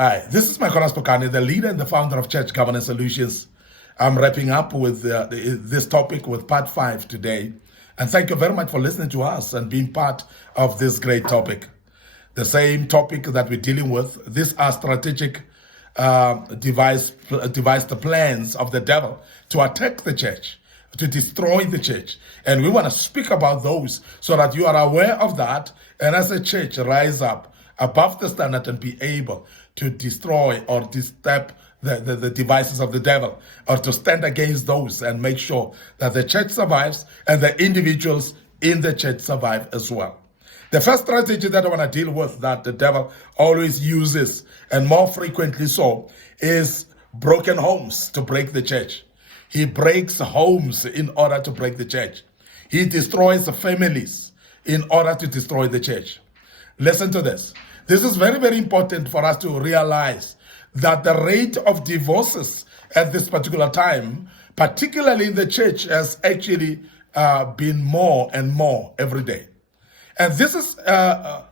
Hi, this is Michael Spokane, the leader and the founder of Church Governance Solutions. I'm wrapping up with this topic with part 5 today. And thank you very much for listening to us and being part of this great topic. The same topic that we're dealing with, these are strategic devised plans of the devil to attack the church, to destroy the church. And we want to speak about those so that you are aware of that, and as a church rise up above the standard and be able to destroy or disturb the devices of the devil, or to stand against those and make sure that the church survives and the individuals in the church survive as well. The first strategy that I want to deal with that the devil always uses, and more frequently so, is broken homes to break the church. He breaks homes in order to break the church. He destroys the families in order to destroy the church. Listen to this. This is very, very important for us to realize that the rate of divorces at this particular time, particularly in the church, has actually been more and more every day. And this is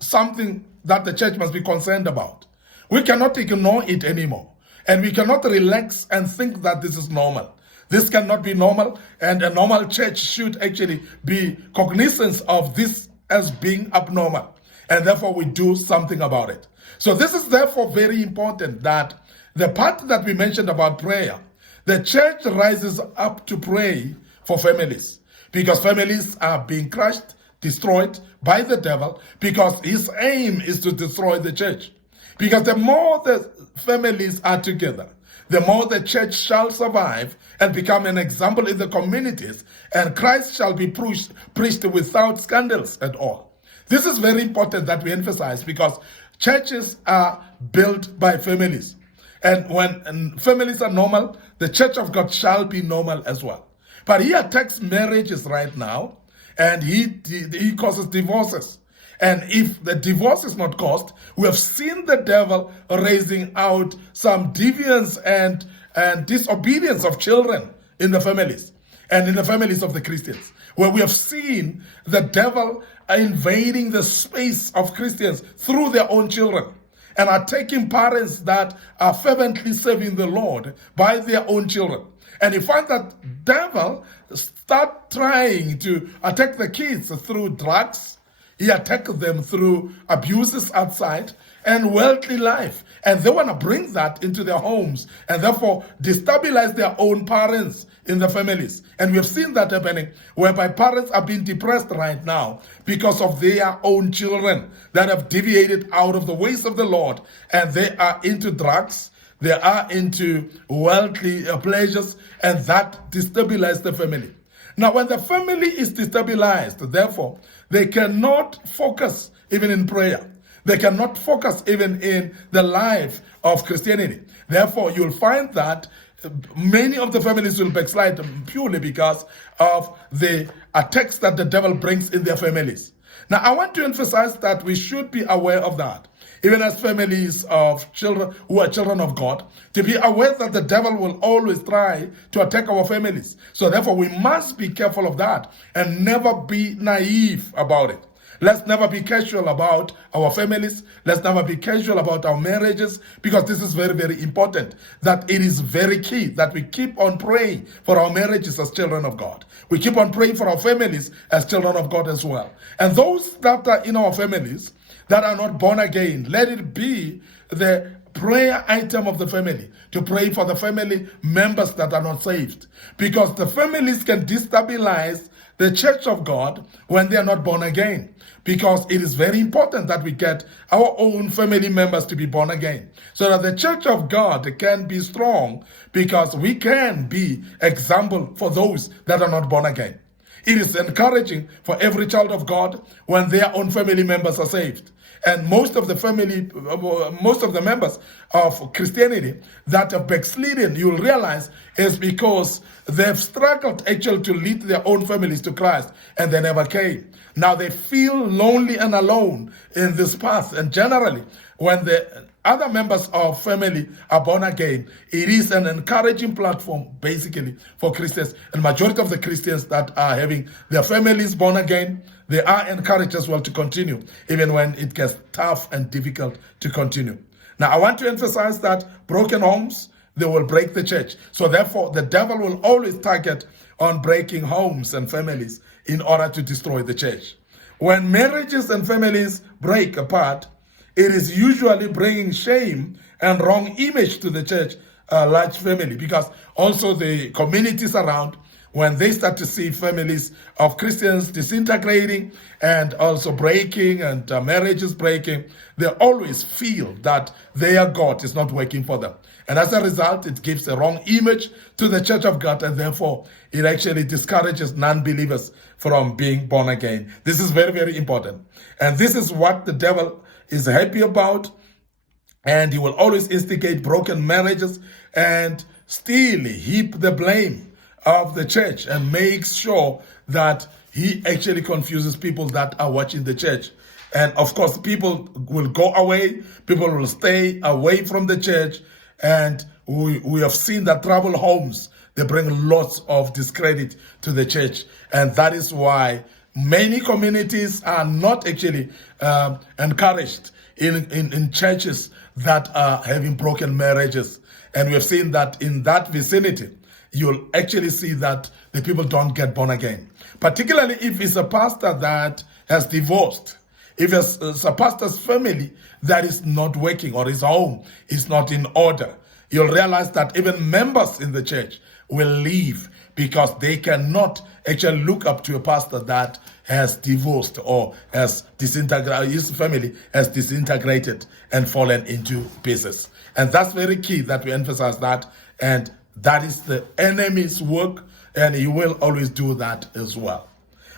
something that the church must be concerned about. We cannot ignore it anymore. And we cannot relax and think that this is normal. This cannot be normal, and a normal church should actually be cognizant of this as being abnormal. And therefore we do something about it. So this is therefore very important that the part that we mentioned about prayer, the church rises up to pray for families, because families are being crushed, destroyed by the devil, because his aim is to destroy the church. Because the more the families are together, the more the church shall survive and become an example in the communities, and Christ shall be preached without scandals at all. This is very important that we emphasize, because churches are built by families. And when families are normal, the church of God shall be normal as well. But he attacks marriages right now, and he causes divorces. And if the divorce is not caused, we have seen the devil raising out some deviance and disobedience of children in the families, and in the families of the Christians, where we have seen the devil invading the space of Christians through their own children, and are taking parents that are fervently serving the Lord by their own children. And you find that devil start trying to attack the kids through drugs. He attacks them through abuses outside and worldly life. And they want to bring that into their homes and therefore destabilize their own parents in the families. And we have seen that happening, whereby parents are being depressed right now because of their own children that have deviated out of the ways of the Lord, and they are into drugs, they are into worldly pleasures, and that destabilizes the family. Now, when the family is destabilized, therefore, they cannot focus even in prayer. They cannot focus even in the life of Christianity. Therefore, you'll find that many of the families will backslide purely because of the attacks that the devil brings in their families. Now, I want to emphasize that we should be aware of that, even as families of children who are children of God, to be aware that the devil will always try to attack our families. So therefore, we must be careful of that and never be naive about it. Let's never be casual about our families. Let's never be casual about our marriages, because this is very, very important. That it is very key that we keep on praying for our marriages as children of God. We keep on praying for our families as children of God as well. And those that are in our families that are not born again, let it be the prayer item of the family, to pray for the family members that are not saved. Because the families can destabilize the church of God when they are not born again. Because it is very important that we get our own family members to be born again, so that the church of God can be strong, because we can be example for those that are not born again. It is encouraging for every child of God when their own family members are saved. And most of the members of Christianity that have backslidden, you'll realize, is because they've struggled actually to lead their own families to Christ, and they never came. Now they feel lonely and alone in this path. And generally, when the other members of family are born again, it is an encouraging platform basically for Christians. And majority of the Christians that are having their families born again, they are encouraged as well to continue, even when it gets tough and difficult to continue. Now, I want to emphasize that broken homes, they will break the church. So therefore, the devil will always target on breaking homes and families in order to destroy the church. When marriages and families break apart, it is usually bringing shame and wrong image to the church, large family, because also the communities around, when they start to see families of Christians disintegrating and also breaking and marriages breaking, they always feel that their God is not working for them. And as a result, it gives a wrong image to the church of God, and therefore it actually discourages non-believers from being born again. This is very, very important. And this is what the devil is happy about. And he will always instigate broken marriages and still heap the blame of the church and makes sure that he actually confuses people that are watching the church. And of course, people will go away, people will stay away from the church, and we have seen that troubled homes, they bring lots of discredit to the church. And that is why many communities are not actually encouraged in churches that are having broken marriages. And we have seen that in that vicinity, you'll actually see that the people don't get born again. Particularly if it's a pastor that has divorced, if it's a pastor's family that is not working or his home is not in order, you'll realize that even members in the church will leave because they cannot actually look up to a pastor that has divorced or has disintegrated, his family has disintegrated and fallen into pieces. And that's very key that we emphasize that. And that is the enemy's work, and he will always do that as well.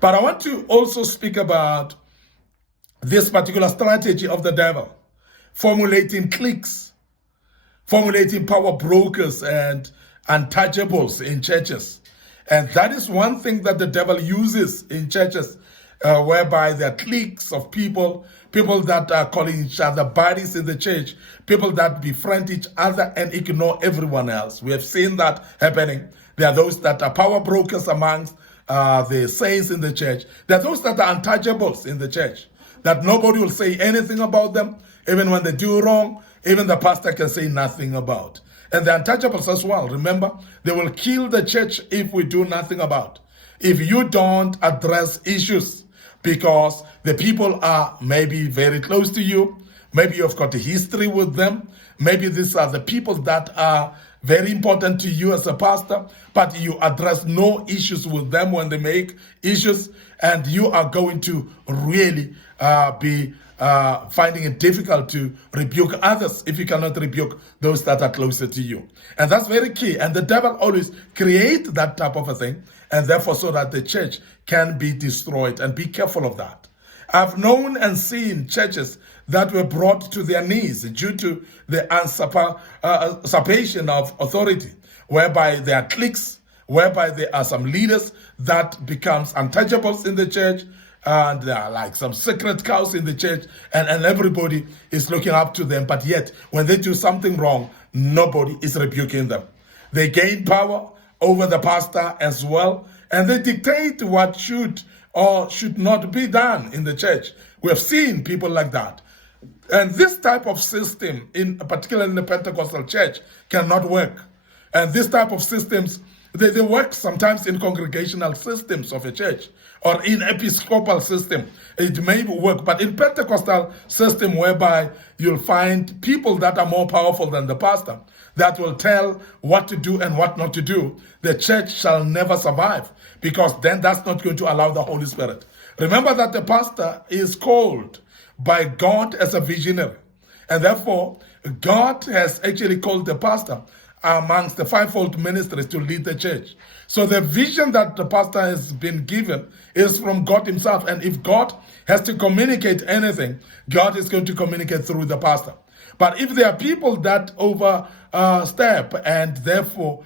But I want to also speak about this particular strategy of the devil, formulating cliques, formulating power brokers and untouchables in churches. And that is one thing that the devil uses in churches, whereby there are cliques of people that are calling each other buddies in the church, people that befriend each other and ignore everyone else. We have seen that happening. There are those that are power brokers amongst the saints in the church. There are those that are untouchables in the church, that nobody will say anything about them. Even when they do wrong, even the pastor can say nothing about. And the untouchables as well. Remember, they will kill the church if we do nothing about. If you don't address issues, because the people are maybe very close to you, maybe you've got a history with them, maybe these are the people that are very important to you as a pastor, but you address no issues with them when they make issues, and you are going to really be finding it difficult to rebuke others if you cannot rebuke those that are closer to you. And that's very key. And the devil always creates that type of a thing, and therefore so that the church can be destroyed. And be careful of that. I've known and seen churches that were brought to their knees due to the usurpation of authority, whereby there are cliques, whereby there are some leaders that becomes untouchables in the church, and there are like some sacred cows in the church, and everybody is looking up to them. But yet, when they do something wrong, nobody is rebuking them. They gain power over the pastor as well, and they dictate what should or should not be done in the church. We have seen people like that. And this type of system, particularly in the Pentecostal church, cannot work. And this type of systems, they work sometimes in congregational systems of a church or in episcopal system. It may work, but in Pentecostal system, whereby you'll find people that are more powerful than the pastor, that will tell what to do and what not to do, the church shall never survive, because then that's not going to allow the Holy Spirit. Remember that the pastor is called by God as a visionary, and therefore God has actually called the pastor amongst the fivefold ministries to lead the church. So the vision that the pastor has been given is from God himself. And if God has to communicate anything, God is going to communicate through the pastor. But if there are people that overstep and therefore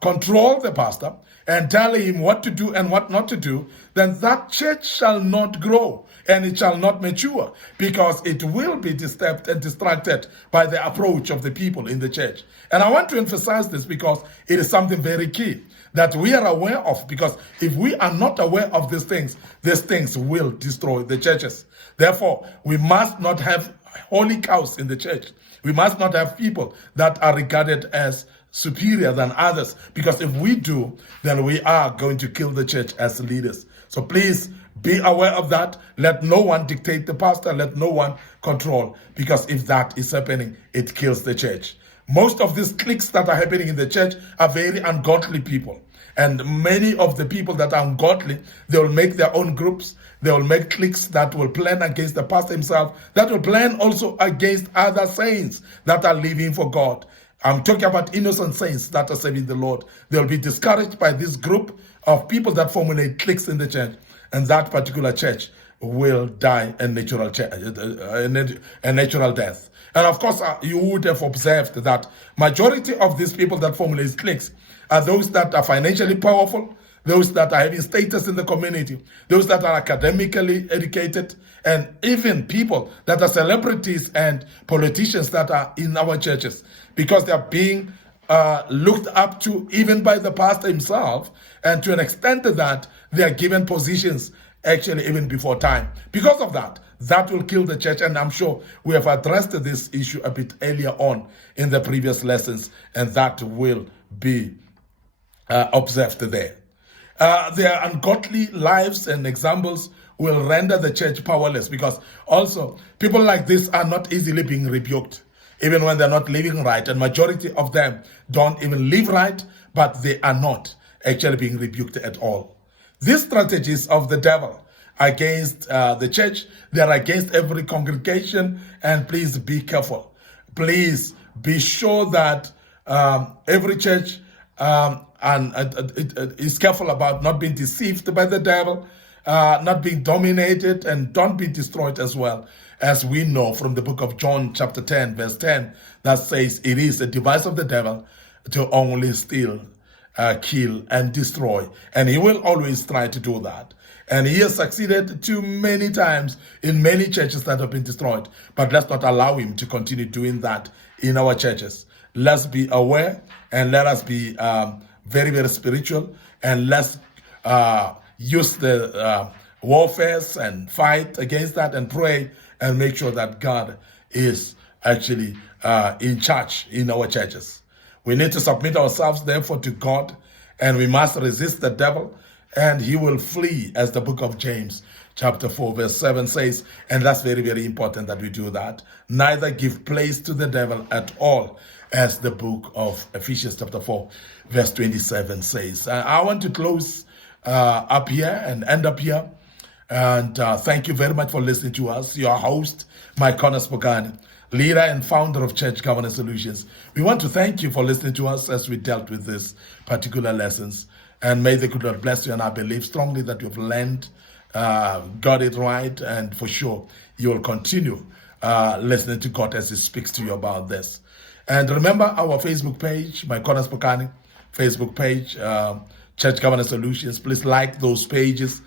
control the pastor and tell him what to do and what not to do, then that church shall not grow and it shall not mature, because it will be disturbed and distracted by the approach of the people in the church. And I want to emphasize this because it is something very key that we are aware of, because if we are not aware of these things will destroy the churches. Therefore, we must not have holy cows in the church. We must not have people that are regarded as superior than others, because if we do, then we are going to kill the church as leaders. So please be aware of that. Let no one dictate the pastor. Let no one control, because if that is happening, it kills the church. Most of these cliques that are happening in the church are very ungodly people. And many of the people that are ungodly, they will make their own groups. They will make cliques that will plan against the pastor himself, that will plan also against other saints that are living for God. I'm talking about innocent saints that are serving the Lord. They'll be discouraged by this group of people that formulate cliques in the church, and that particular church will die a natural death. And of course, you would have observed that majority of these people that formulate cliques are those that are financially powerful, those that are having status in the community, those that are academically educated, and even people that are celebrities and politicians that are in our churches, because they are being looked up to even by the pastor himself, and to an extent that they are given positions actually even before time. Because of that, that will kill the church, and I'm sure we have addressed this issue a bit earlier on in the previous lessons, and that will be observed there. Their ungodly lives and examples will render the church powerless, because also people like this are not easily being rebuked, even when they're not living right. And majority of them don't even live right, but they are not actually being rebuked at all. These strategies of the devil against the church, they are against every congregation, and please be careful. Please be sure that every church is careful about not being deceived by the devil, not being dominated, and don't be destroyed as well. As we know from the book of John chapter 10 verse 10, that says it is a device of the devil to only steal, kill, and destroy. And he will always try to do that. And he has succeeded too many times in many churches that have been destroyed. But let's not allow him to continue doing that in our churches. Let's be aware, and let us be very, very spiritual, and let's use the warfares and fight against that, and pray and make sure that God is actually in charge in our churches. We need to submit ourselves, therefore, to God, and we must resist the devil, and he will flee, as the book of James chapter 4 verse 7 says. And that's very, very important that we do that. Neither give place to the devil at all, as the book of Ephesians chapter 4 verse 27 says. I want to close up here and end up here. And thank you very much for listening to us. Your host, Mike Spokane, leader and founder of Church Governance Solutions. We want to thank you for listening to us as we dealt with these particular lessons. And may the good Lord bless you. And I believe strongly that you've learned, got it right, and for sure you will continue listening to God as he speaks to you about this. And remember our Facebook page, Mike Spokane Facebook page, Church Governance Solutions. Please like those pages.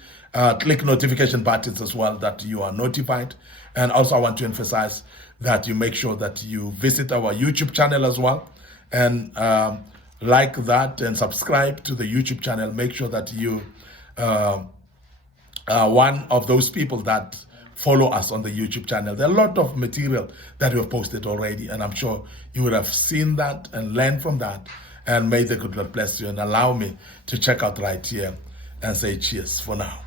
Click notification buttons as well, that you are notified. And also I want to emphasize that you make sure that you visit our YouTube channel as well, and like that and subscribe to the YouTube channel. Make sure that you are one of those people that follow us on the YouTube channel. There are a lot of material that we have posted already, and I'm sure you would have seen that and learned from that. And may the good Lord bless you, and allow me to check out right here and say cheers for now.